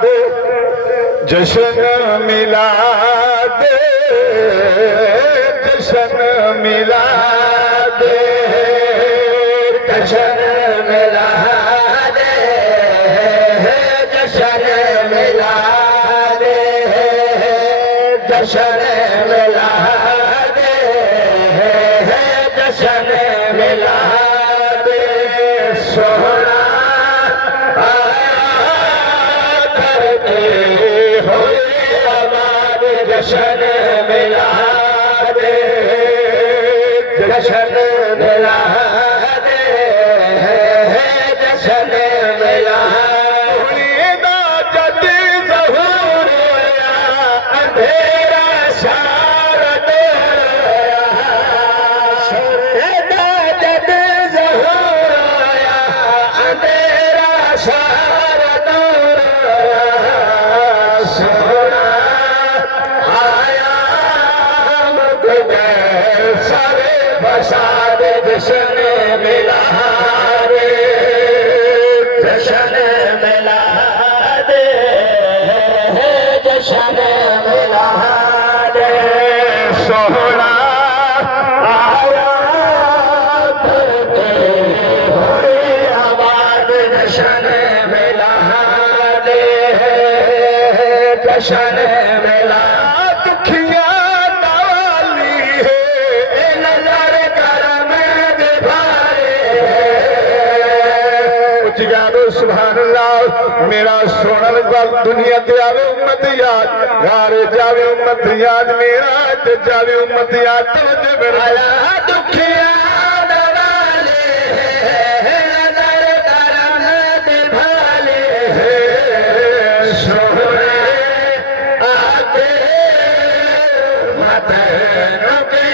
दे जश्न मिलाद जश्न मिलाद जश्न मिलाद जश्न मिलाद जश्न मिलाद जश्न मिलाद सोहरा जश्न मिलाद जश्न मिलाद जश्न मिलाद जद ज़हूर होया अंधेरा शारद जद ज़हूर होया अंधेरा शारद सोहरा सारे बसाद जश्न मिलाद जश्न मिलाद जश्न मिलाद सोहरा आया करते हुए आबाद जश्न मिलाद जश्न मिलाद दुखिया सुभान अल्लाह मेरा सोनल गल दुनिया ते आवे उम्मत याद घर जावे उम्मत याद मेरा ते जावे उम्मत याद तवज्जो मेरा दुखिया वाले नजर करम दे भाले सोहरे आके मतन के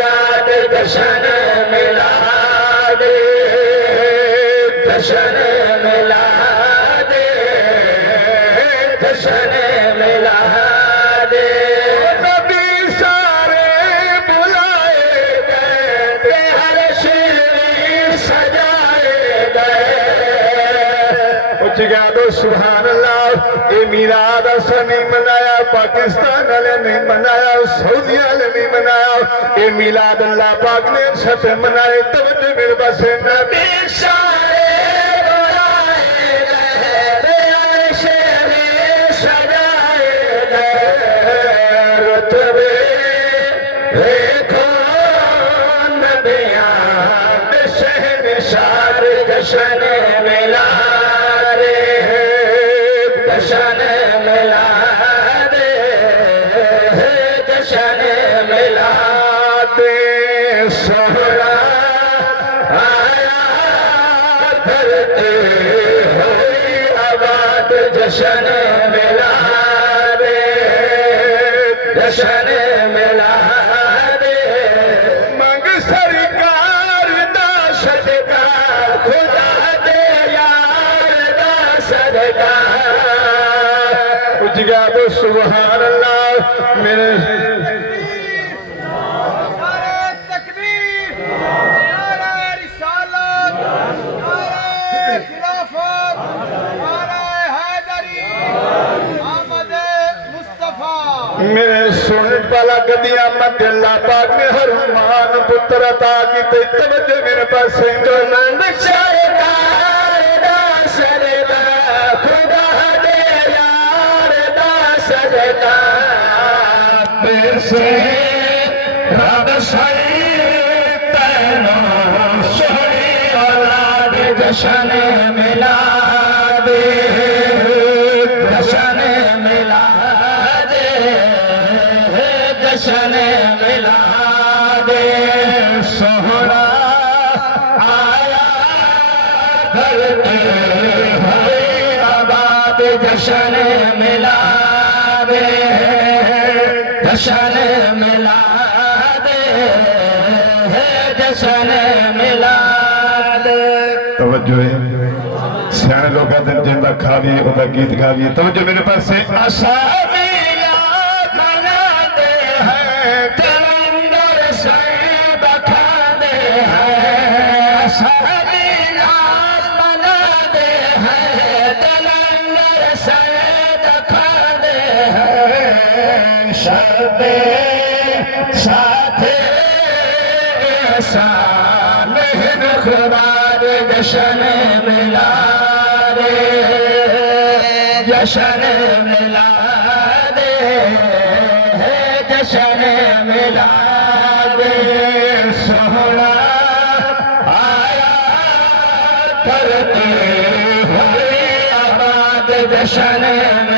याद जश्न मिलाद जश्न मिलाद जश्न मिलाद नबी सारे बुलाए गए हर शिर सजाए गए उच्च गा दो सुभान अल्लाह ये मिलाद असा नहीं मनाया पाकिस्तान वाले नहीं मनाया सऊदी वाले नहीं मनाया ये मिलाद अल्लाह पाक ने सत मनाए तवज्जो मेरे पास नबी सारे जश्न मिलाद जश्न मिलाद जश्न मिलाद सोहरा आया करते हुए आबाद जश्न मिलाद जश्न मिलाद मंग सरकार दा सदकार खुदा दे यार दा सदकार उच्च गा दो सुभान अल्लाह मेरे मेरे सोने वाला गदिया मत अल्लाह पाक ने हरमान पुत्र अता की तवज्जो मेरे पास जो नंद सरकार दा सरदार खुदा दे यार दा सरदार से रब सही तैनो सोहरी औलाद जश्न मिलाद जश्न मिलाद जश्न मिलाद सोहरा आया करते हुए आबाद जश्न मिलाद जश्न मिलाद जश्न मिलाद तवज्जो है सियाने लोग कहते हैं जिंदा खावी ओदा गीत गावी तवज्जो मेरे पास से आशा मिलाद मना दे है शबे साथे शान खुदार जशन मिला रे जशन मिला रे जशन मिला रे सोहना आया करते हुए आबाद जशन